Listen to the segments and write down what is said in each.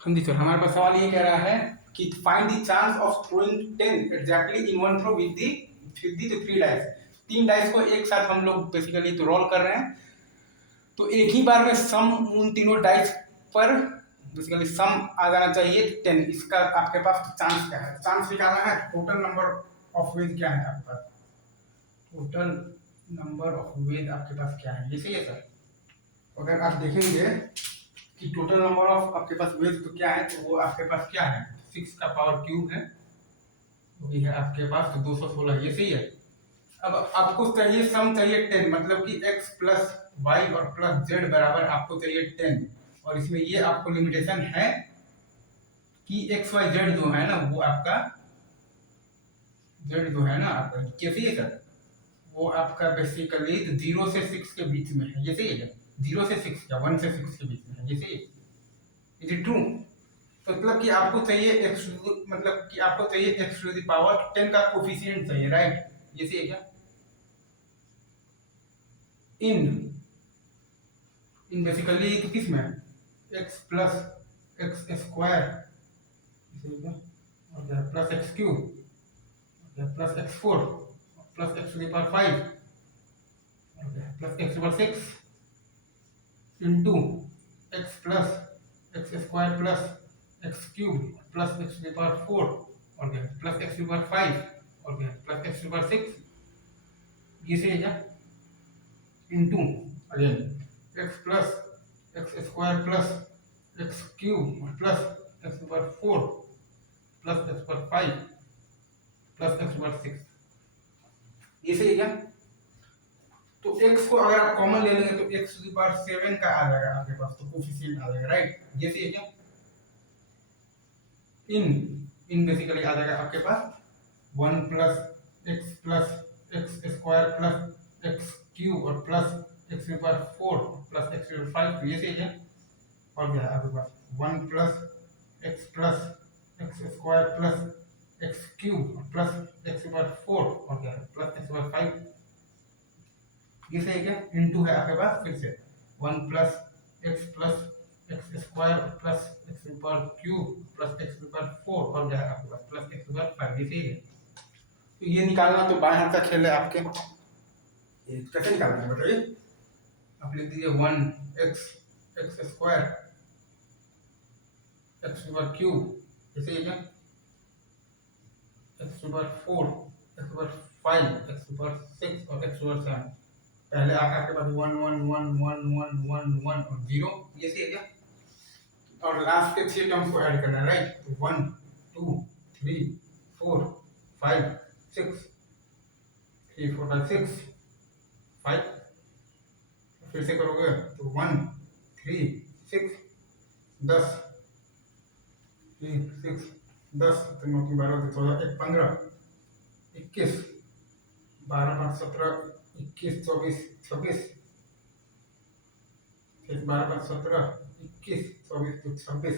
हाँ जी सर, हमारे पास सवाल ये कह रहा है कि find the chance of throwing 10 exactly in one throw with the three dice. तीन डाइस को एक साथ हम लोग बेसिकली तो रोल कर रहे हैं, तो एक ही बार में सम उन तीनों डाइस पर बेसिकली सम आ जाना चाहिए 10। इसका आपके पास चांस क्या है? चांस निकालना है। टोटल नंबर ऑफ वेज क्या है आपके पास? टोटल नंबर ऑफ वेज आपके पास क्या है? ये सही है सर। अगर आप देखेंगे कि टोटल नंबर ऑफ आपके पास वेज तो क्या है, तो वो आपके पास क्या है? 6 का पावर क्यूब है, वो भी है आपके पास, तो 216। ये सही है। अब आपको चाहिए सम, चाहिए 10, मतलब कि x प्लस वाई और प्लस जेड बराबर आपको चाहिए 10। और इसमें ये आपको लिमिटेशन है कि एक्स वाई जेड जो है ना, वो आपका जेड जो है ना आपका कैसे है सर, वो आपका बेसिकली 0 से 6 के बीच में है। ये सही है। 0 से 6 या 1 से 6 के बीच में है। ये सही है। Is it true? मतलब कि आपको चाहिए x, मतलब कि आपको चाहिए x टू द पावर 10 का कोफिशिएंट चाहिए, राइट? ये सही है क्या? इन इन बेसिकली तो किस में x plus x square plus x cube plus x four plus x to the power 5 plus x power 6 into x plus x square plus x cube plus x to the power 4 और क्या plus x to the power 5 और क्या plus x to the power 6। ये सही है क्या? Into again x plus x square plus x cube plus x power 4 plus x power 5 plus x power 6। ये सही है क्या? तो x को अगर आप कॉमन ले लेंगे तो x टू द पावर 7 का आ जाएगा आपके पास, तो कोफिशिएंट आ जाएगा, राइट? ये सही है क्या? इन बेसिकली आ जाएगा आपके पास 1 plus x square plus x cube और plus x to the power 4 plus x to the power 5। तो ये सही है क्या? और क्या है आपके पास 1 plus x square plus x cube plus x to the power 4 और क्या है plus x to the power 5। ये सही है क्या? इनटू है आपके पास फिर से 1 plus x square plus x to the power cube plus x to the power 4 और क्या है आपके पास plus x to the power 5। ये सही है। तो ये निकालना तो बाएं हाथ का खेल है आपके। ये कैसे निकालना है बताइए? आप लिख दीजिए 1 x square x to the power cube, ये सही है क्या? X to the power 4 x to the power 5 x to the power 6 और एक्स टू द पावर 7। पहले आपके पास 1 1 1 1 1 1 1 और 0। ये सही है क्या? और लास्ट के 6 टर्म्स को ऐड करना है, राइट? तो 1 2 3 4 5 6 3 4 5 6 5। फिर से करोगे तो 1 3 6 10 3 6 10 तो 9 12 14 1 15 21 12 5 17 21 24 26 फिर 12 5 17 21 24 तो 26।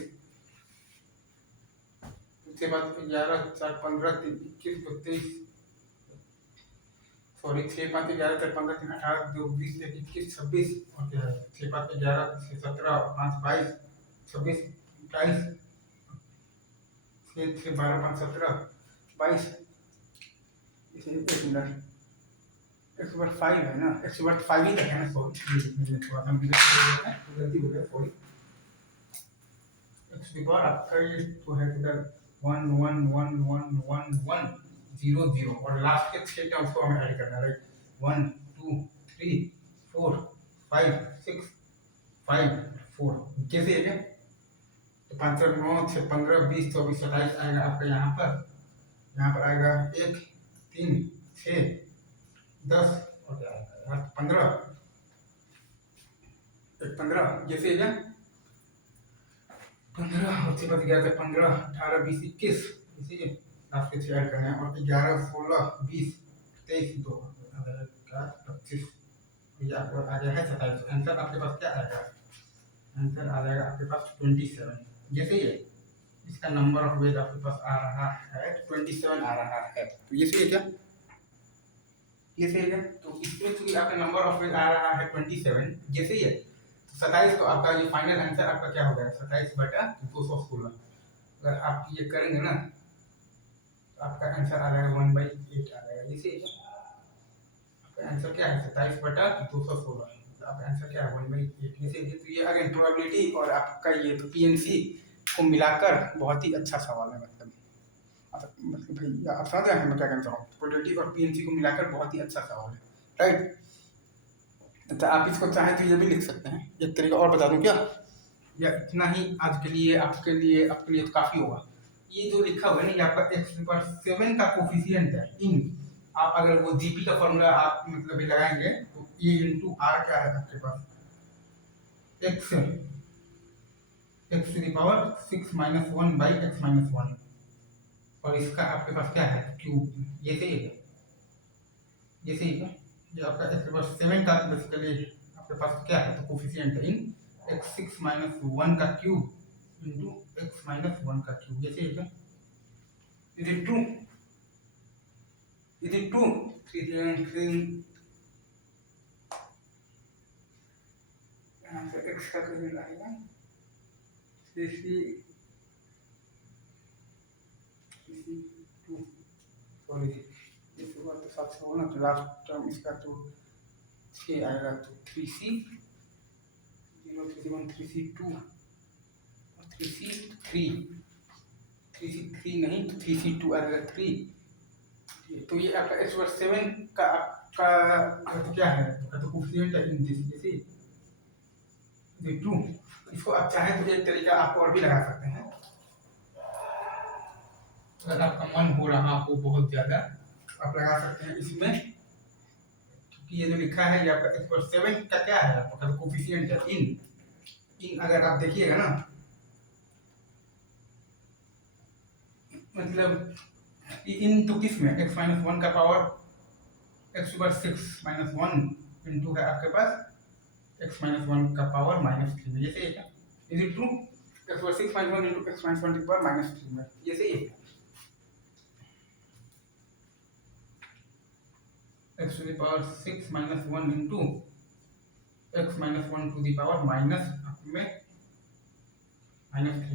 उसके बाद 11 4 15 21 तो 23, सॉरी 6 5 11 4 15 3 18 2 20 21 26 और क्या है 6 5 11 6 17 5 22 26 28 6 6 12 5 17 22। इसमें एक मिनट, 105 है ना, 105 ही तक है ना, सॉरी थोड़ा सा गलती हो गया, सॉरी। एक्स की पावर आपका ये तो है टोटल 1 1 1 1 1 1 0 0 और लास्ट के 6 टर्म्स को हमें ऐड करना है, राइट? 1 2 3 4 5 6 5 4। कैसे है क्या? तो 5 और 9 6 15 20 24 27 आएगा आपका यहाँ पर आएगा 1 3 6 10 और क्या आएगा 15 1 15। जैसे है क्या? 15 और 6 5 11 15 18 20 21। इसी के लास्ट के 6 ऐड करना है और 11 16 20 23 2 25। ये आपको आ गया है 27। आंसर आपके पास क्या आएगा? आंसर आ जाएगा आपके पास 27। जैसे ही है इसका नंबर ऑफ वेज आपके पास आ रहा है 27 आ रहा है। तो ये सही है क्या? ये सही है क्या? तो इसमें चूंकि आपका नंबर ऑफ वेज आ रहा है 27, जैसे ही है 27 तो आपका ये फाइनल आंसर आपका क्या हो गया 27/216। अगर आप ये करेंगे ना तो आपका आंसर आ जाएगा 1/8 आ जाएगा। इसे आपका आंसर क्या है 27/216। आपका आंसर क्या है 1/8। इसे तो ये अगेन प्रोबेबिलिटी और आपका ये तो पीएनसी को मिलाकर बहुत ही अच्छा सवाल है। मतलब भाई आप समझ रहे हैं मैं क्या कहना चाह रहा हूँ। प्रोबेबिलिटी और पीएनसी को मिलाकर बहुत ही अच्छा सवाल है, राइट। तो आप इसको चाहें तो ये भी लिख सकते हैं। एक तरीका और बता दूं क्या, या इतना ही आज के लिए आपके लिए तो काफ़ी होगा। ये जो लिखा हुआ है ना ये आपका x⁷ का कोफिशिएंट है इन। आप अगर वो जीपी का फॉर्मूला आप मतलब ये लगाएंगे तो e इंटू आर क्या है आपके पास x x⁻6 - 1/x-1 और इसका आपके पास क्या है क्यूब। ये सही है, ये सही है। ये आपका x⁷ का बेसिकली आपके पास क्या है तो कोफिशिएंट है इन x6 - 1 का क्यूब इंटू x-1 का क्यूब। ये सही है। Is it true? Is it true? यहाँ से x का कहीं आएगा सॉरी इस बार तो 7 से होना तो लास्ट टर्म इसका तो 6 आएगा तो 3c 0 3c1 3c2 और 3c3 3c3 नहीं तो 3c2 आएगा 3। तो ये आपका x⁷ का आपका तो क्या है तो कोफिशिएंट है इन दिस। जैसे ये ट्रू। इसको आप चाहे तो एक तरीका आप और भी लगा सकते हैं अगर आपका मन हो रहा हो बहुत ज़्यादा आप लगा सकते हैं इसमें, क्योंकि ये जो लिखा है ये आपका x⁷ का क्या है आपका कोफिशिएंट है इन अगर आप देखिएगा ना मतलब इन तो किस में x-1 का पावर x⁻6 - 1 इंटू है आपके पास x-1 का पावर -3 में। ये सही है क्या? Is it true? x⁻6 - 1 into x-1 की पावर -3 में। ये सही है। x⁻6 - 1 into x-1 to the power -3 में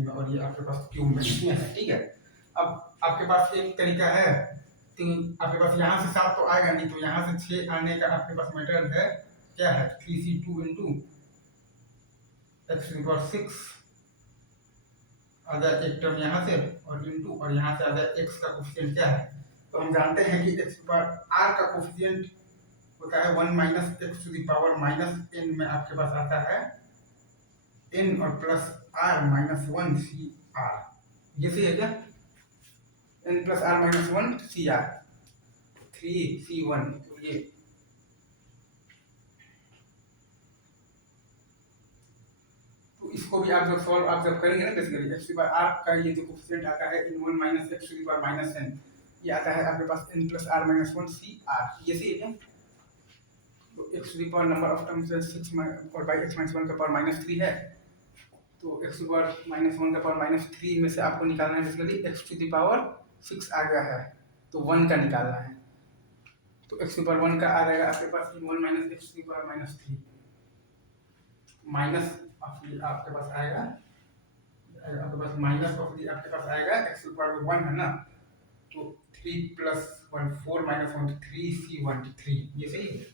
और ये आपके पास क्यूब में है, ठीक है। अब आपके पास एक तरीका है तो आपके पास यहाँ से 7 तो आएगा नहीं तो यहाँ से 6 आने का आपके पास मेथड है क्या है 3c2 इंटू x⁻6 आ जाए एक टर्म यहाँ से और इंटू और यहाँ से आ जाए x का कोफिशिएंट क्या है तो हम जानते हैं कि x⁻r का कोफिशिएंट होता है 1 - x to the power -n में आपके पास आता है n और प्लस r -1 cr। ये सही है क्या? n plus r -1 cr 3c1। तो ये तो इसको भी आप जब सॉल्व आप जब करेंगे ना बेसिकली x⁻r का ये जो कोफिशिएंट आता है in 1 - x to the power -n ये आता है आपके पास n प्लस r -1 cr। ये सही है क्या? तो x to the power number of terms 6 और बाई x-1 का पावर -3 है तो x टू दी पावर -1 का पावर -3 में से आपको निकालना है basically x to the power 6 आ गया है तो 1 का निकालना है तो x टू दी पावर 1 का आ जाएगा आपके पास 1 - x to the power -3 minus आपके पास आएगा आपके पास माइनस ऑफ आपके पास आएगा x टू दी पावर 1 है ना तो 3 + 1 4 - 1 3c1 3। ये सही है।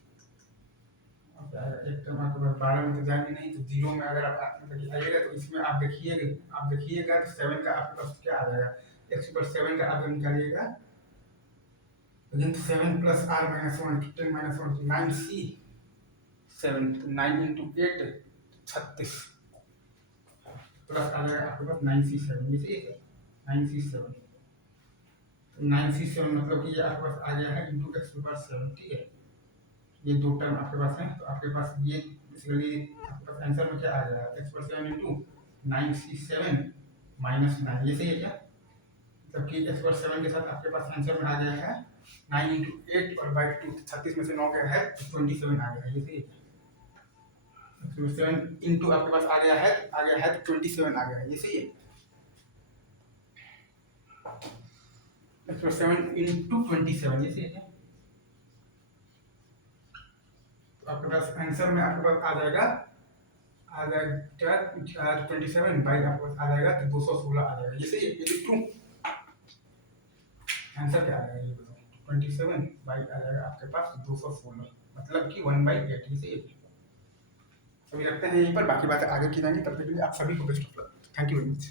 एक टर्म आपके पास 12 में तो जाएंगे नहीं तो 0 में अगर आप मतलब आइएगा तो इसमें आप देखिएगा तो 7 का आपके पास क्या आ जाएगा x⁷ का आप निकालिएगा अगेन 7 + r - 1 10 - 1 9c7 तो 9 × 8 36 प्लस आ जाएगा आपके पास 9c7। ये सही है 9c7 9c7 मतलब कि ये आपके पास आ गया है इंटू x⁷, ठीक है। ये दो टर्म आपके पास है तो आपके पास ये बेसिकली आपके पास आंसर में क्या आ जाएगा x⁷ इंटू 9c7 - 9। ये सही है क्या? जबकि x⁷ के साथ आपके पास आंसर में आ गया है 9 × 8 और बाई 2 36 में से 9 गया है तो 27 आ गया है। ये सही है। x⁷ इंटू आपके पास आ गया है 27 आ गया है। ये सही है। x⁷ इंटू 27 ये सही है क्या? तो आपके पास आंसर में आपके पास आ जाएगा आ जाएगा क्या 27 बाई आपको आ जाएगा तो 216 आ जाएगा। ये सही है, ये ट्रू आंसर क्या आ जाएगा ये बताओ। 27 बाई आ जाएगा आपके पास 216, मतलब कि 1/8। ये सही है। सभी रखते हैं यहीं पर, बाकी बातें आगे की जाएंगी। तब तक के लिए आप सभी को best of luck. Thank you very much.